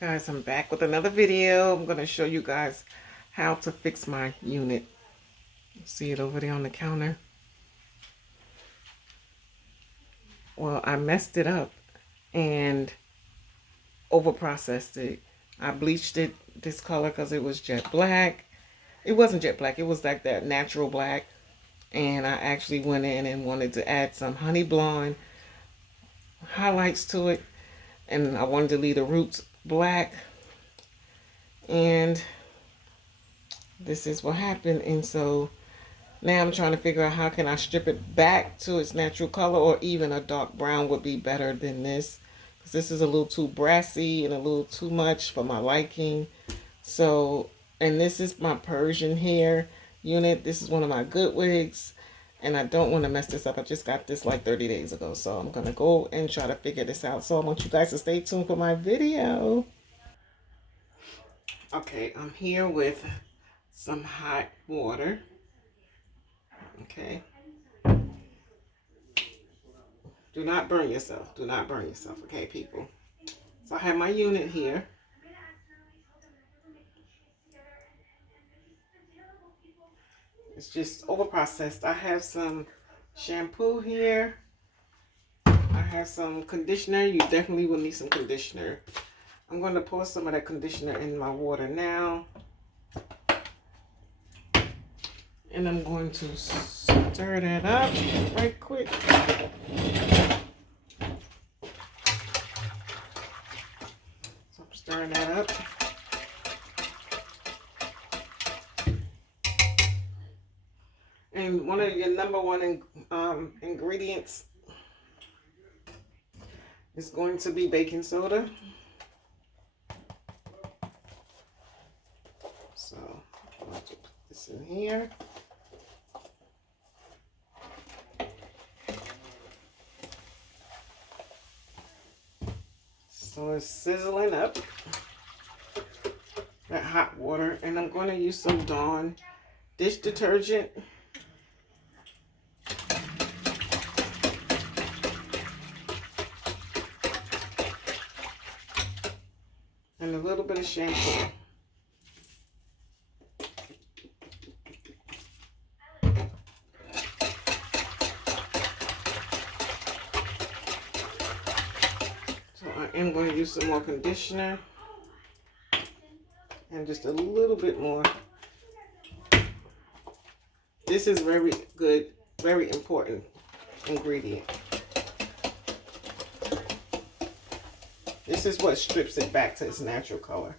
Guys, I'm back with another video. I'm going to show you guys how to fix my unit. See it over there on the counter? Well, I messed it up and over-processed it. I bleached it this color because it was jet black. It wasn't jet black. It was like that natural black. And I actually went in and wanted to add some honey blonde highlights to it. And I wanted to leave the roots black. And this is what happened. And so now I'm trying to figure out how can I strip it back to its natural color, or even a dark brown would be better than this. Because this is a little too brassy and a little too much for my liking. So, and this is my Persian hair unit. This is one of my good wigs. And I don't want to mess this up. I just got this like 30 days ago. So I'm going to go and try to figure this out. So I want you guys to stay tuned for my video. Okay, I'm here with some hot water. Okay. Do not burn yourself. Do not burn yourself. Okay, people. So I have my unit here. It's just over processed. I have some shampoo here. I have some conditioner. You definitely will need some conditioner. I'm going to pour some of that conditioner in my water now. And I'm going to stir that up right quick. So I'm stirring that up. And one of your number one ingredients is going to be baking soda. So I'm going to put this in here. So it's sizzling up, that hot water, and I'm going to use some Dawn dish detergent. And a little bit of shampoo. I am going to use some more conditioner and just a little bit more. This is very good, very important ingredient. This is what strips it back to its natural color.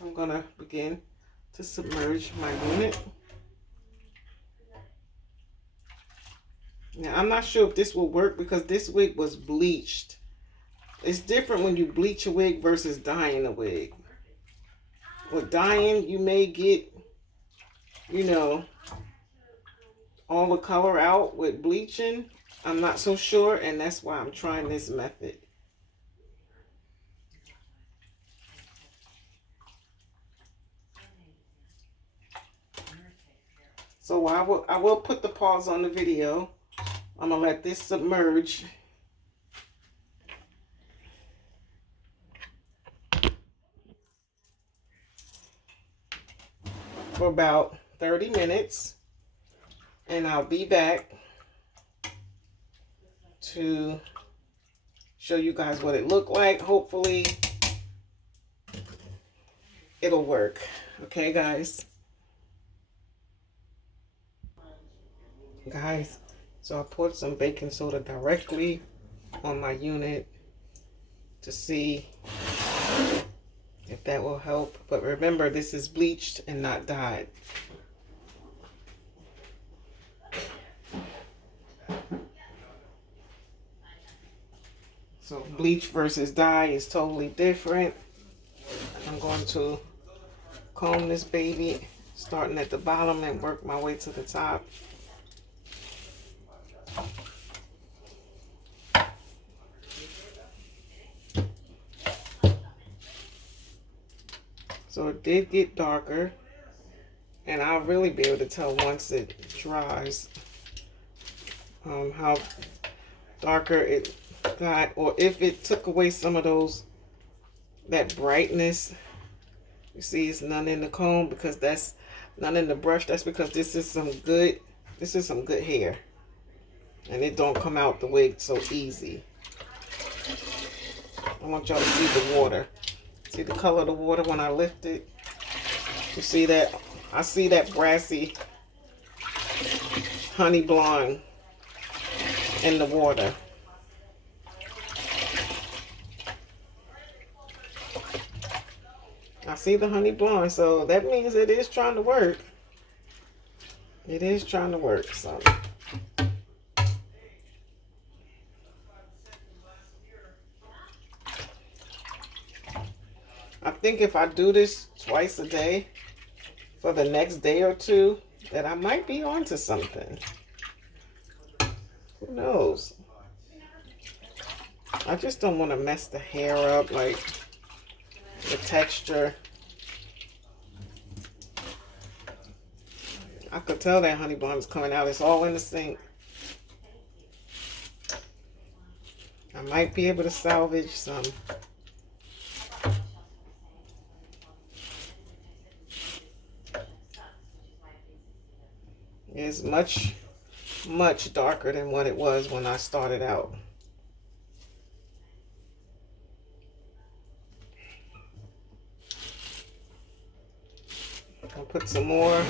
I'm going to begin to submerge my unit. Now, I'm not sure if this will work because this wig was bleached. It's different when you bleach a wig versus dyeing a wig. With dyeing, you may get, you know, all the color out. With bleaching, I'm not so sure, and that's why I'm trying this method. So I will put the pause on the video. I'm going to let this submerge. For about 30 minutes. And I'll be back to show you guys what it looked like. Hopefully it'll work. Okay, guys? Guys. So I poured some baking soda directly on my unit to see if that will help. But remember, this is bleached and not dyed. So bleach versus dye is totally different. I'm going to comb this baby, starting at the bottom and work my way to the top. So it did get darker, and I'll really be able to tell once it dries how darker it got, or if it took away some of that brightness. You see, it's none in the comb because that's none in the brush. That's because this is some good hair, and it don't come out the wig so easy. I want y'all to see the water. See the color of the water when I lift it? You see that? I see that brassy honey blonde in the water. I see the honey blonde, so that means it is trying to work. It is trying to work, so. I think if I do this twice a day for the next day or two, that I might be onto something. Who knows? I just don't want to mess the hair up, like the texture. I could tell that honey blonde is coming out. It's all in the sink. I might be able to salvage some. It's much, much darker than what it was when I started out. I'll put some more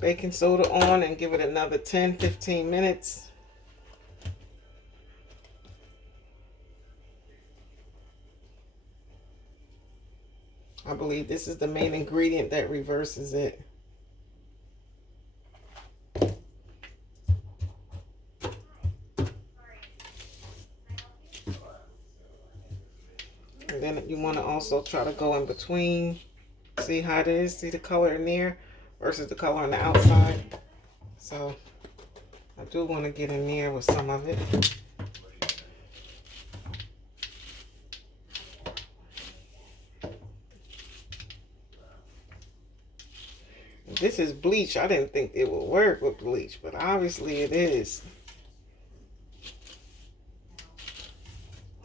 baking soda on and give it another 10-15 minutes. I believe this is the main ingredient that reverses it. And then you want to also try to go in between. See how it is? See the color in there versus the color on the outside. So I do want to get in there with some of it. This is bleach. I didn't think it would work with bleach, but obviously it is.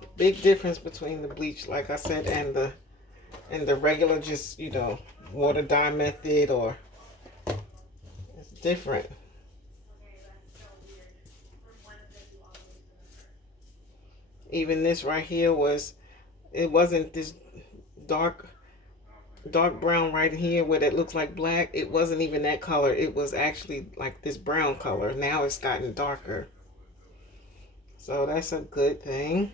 The big difference between the bleach, like I said, and the regular, just, you know, water dye method, or it's different. Even this right here it wasn't this dark brown right here where it looks like black. It wasn't even that color. It was actually like this brown color. Now it's gotten darker. So that's a good thing.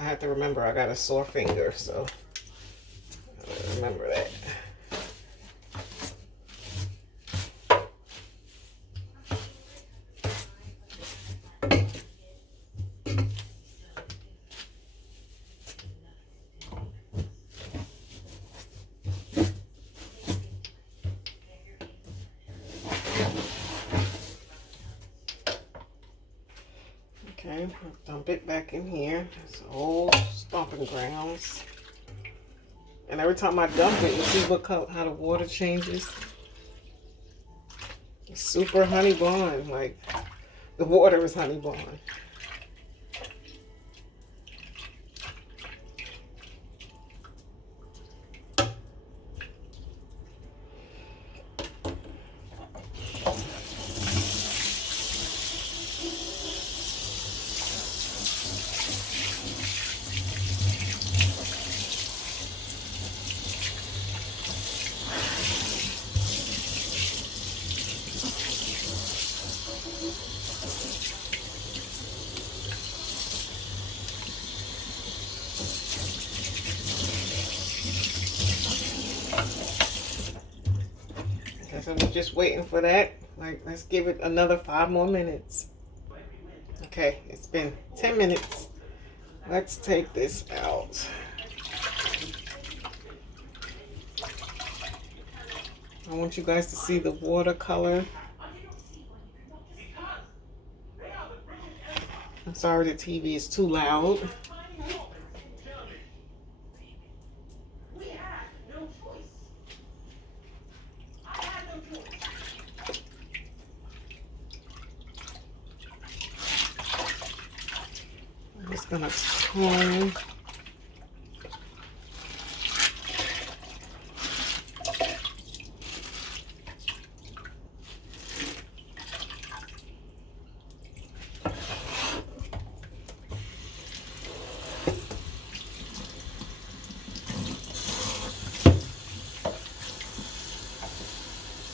I have to remember I got a sore finger, so remember that. Okay, dump it back in here. It's old stomping grounds. And every time I dump it, you see how the water changes? It's super honey blonde. Like, the water is honey blonde. So we're just waiting for that. Like, let's give it another 5 more minutes. Okay, it's been 10 minutes. Let's take this out. I want you guys to see the watercolor. I'm sorry the TV is too loud. I'm just gonna comb.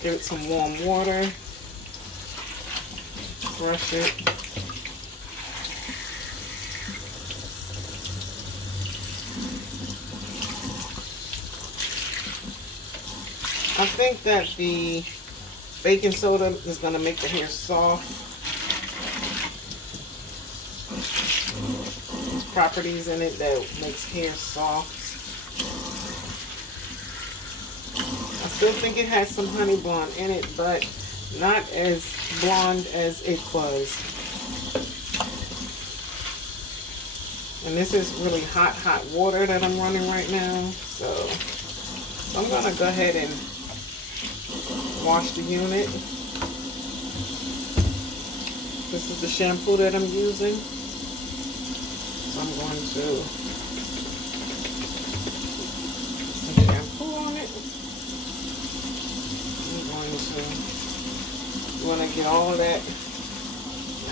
Give it some warm water. Brush it. I think that the baking soda is going to make the hair soft. There's properties in it that makes hair soft. I still think it has some honey blonde in it, but not as blonde as it was. And this is really hot water that I'm running right now. So I'm going to go ahead and wash the unit. This is the shampoo that I'm using. So I'm going to put some shampoo on it. You want to get all of that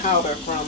powder from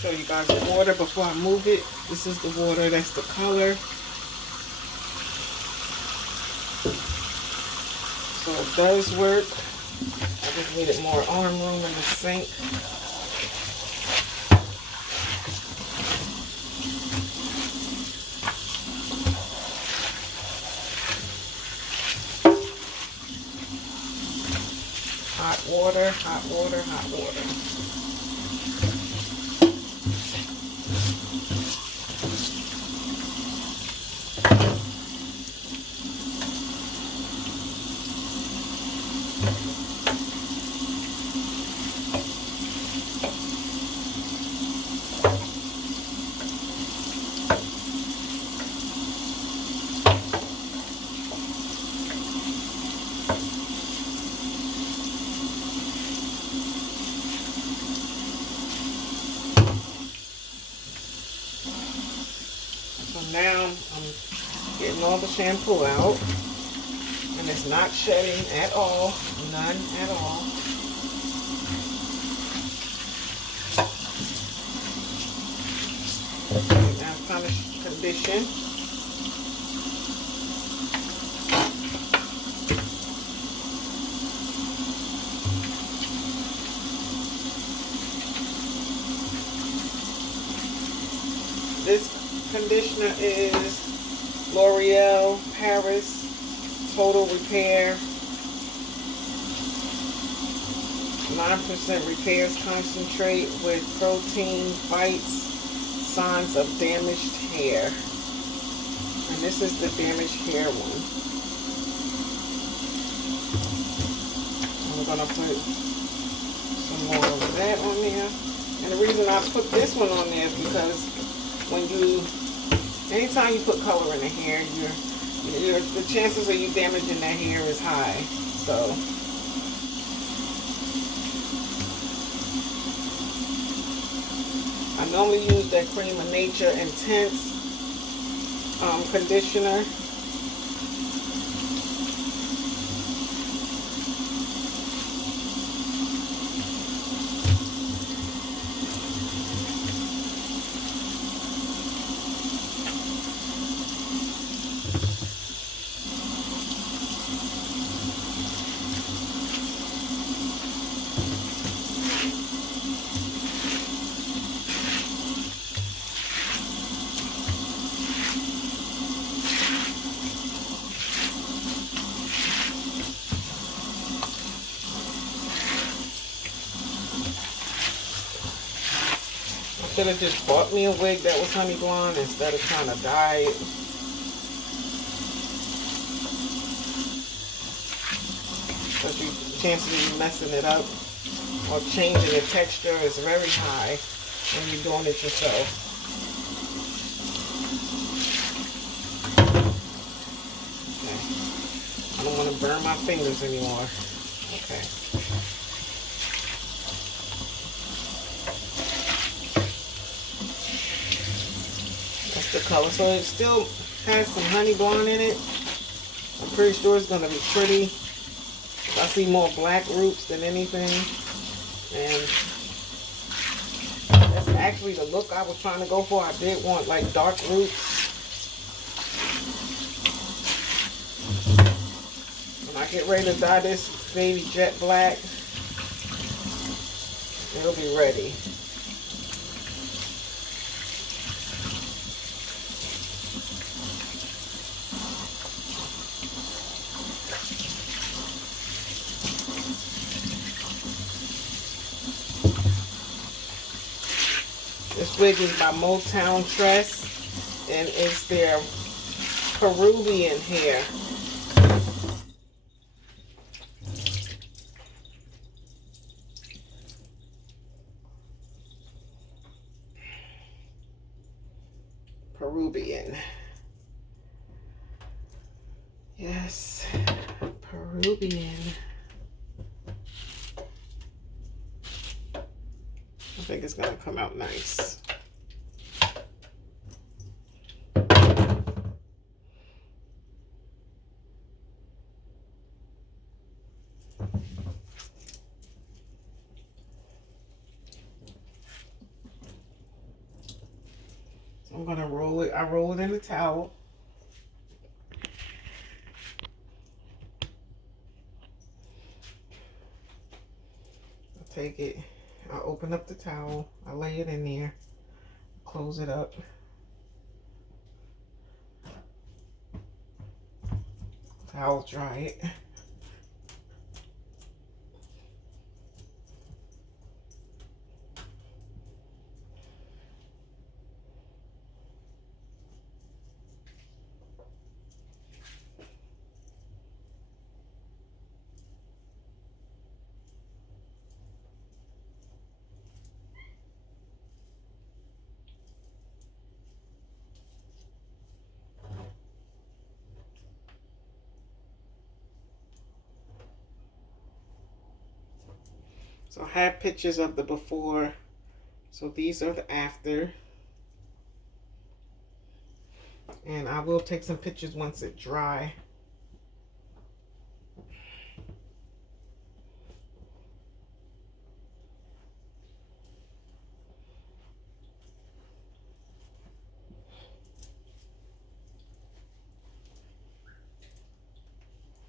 show you guys the water before I move it. This is the water, that's the color. So it does work. I just needed more arm room in the sink. Hot water, hot water, hot water. Now I'm getting all the shampoo out, and it's not shedding at all, none at all. Now it's time to condition. This conditioner is L'Oreal Paris Total Repair. 9% repairs concentrate with protein fights signs of damaged hair. And this is the damaged hair one. I'm going to put some more of that on there. And the reason I put this one on there is because anytime you put color in the hair, the chances of you damaging that hair is high. So I normally use that Cream of Nature Intense conditioner. Should have just bought me a wig that was honey blonde instead of trying to dye it. Because the chances of you messing it up or changing the texture is very high when you're doing it yourself. Okay. I don't want to burn my fingers anymore. Okay. The color, so it still has some honey blonde in it. I'm pretty sure it's going to be pretty. I see more black roots than anything, and that's actually the look I was trying to go for. I did want like dark roots. When I get ready to dye this baby jet black, it'll be ready. This wig is by Motown Tress, and it's their Peruvian hair. Peruvian. Yes, Peruvian. I think it's going to come out nice. So I'm going to roll it. I roll it in a towel. I'll take it. I'll open up the towel, I lay it in there, close it up. Towel dry it. So I have pictures of the before. So these are the after. And I will take some pictures once it dry.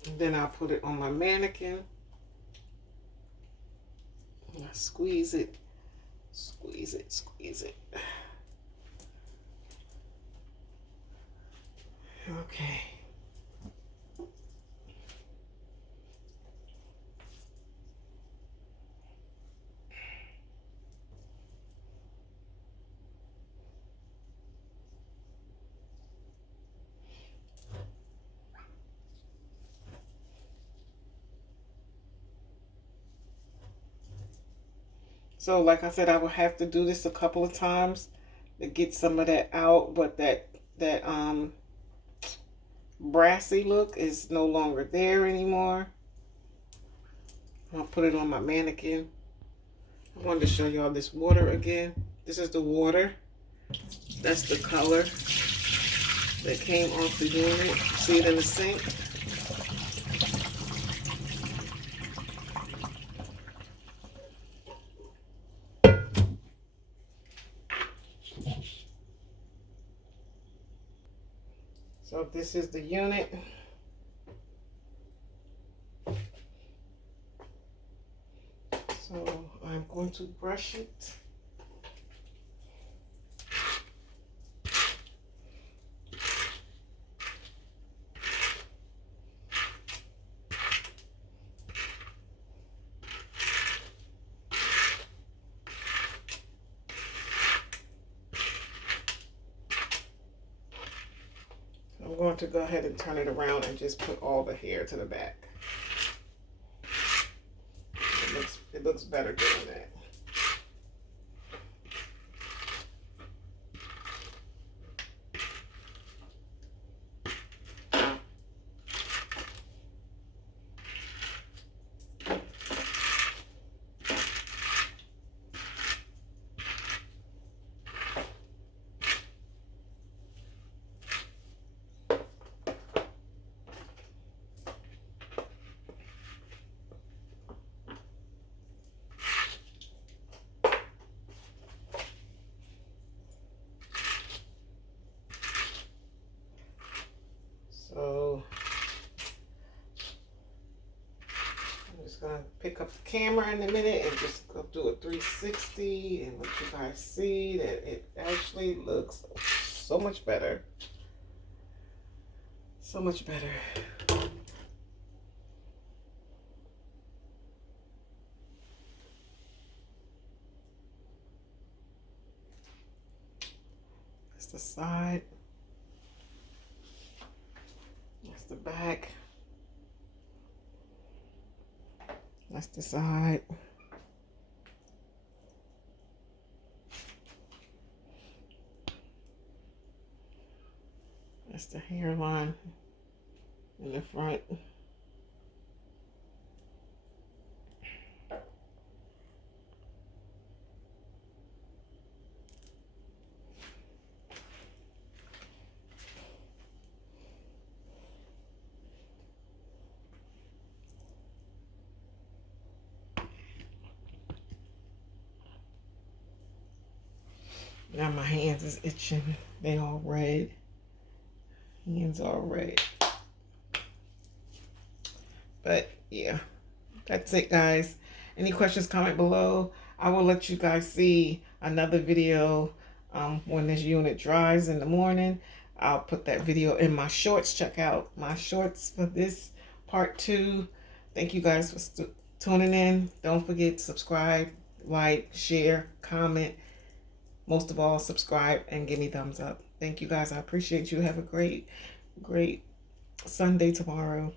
And then I'll put it on my mannequin. I squeeze it, squeeze it, squeeze it. Okay. So like I said, I will have to do this a couple of times to get some of that out, but that brassy look is no longer there anymore. I'll put it on my mannequin. I wanted to show y'all this water again. This is the water. That's the color. that came off the unit. See it in the sink? So this is the unit. So I'm going to brush it. I'm going to go ahead and turn it around and just put all the hair to the back. It looks better doing that. So I'm just gonna pick up the camera in a minute and just go do a 360 and let you guys see that it actually looks so much better. So much better. That's the side. That's the back. That's the side. That's the hairline in the front. Now my hands is itching. They all red. Hands all red. But yeah, that's it, guys. Any questions, comment below. I will let you guys see another video when this unit dries in the morning. I'll put that video in my shorts. Check out my shorts for this part 2. Thank you guys for tuning in. Don't forget to subscribe, like, share, comment. Most of all, subscribe and give me thumbs up. Thank you guys. I appreciate you. Have a great Sunday tomorrow.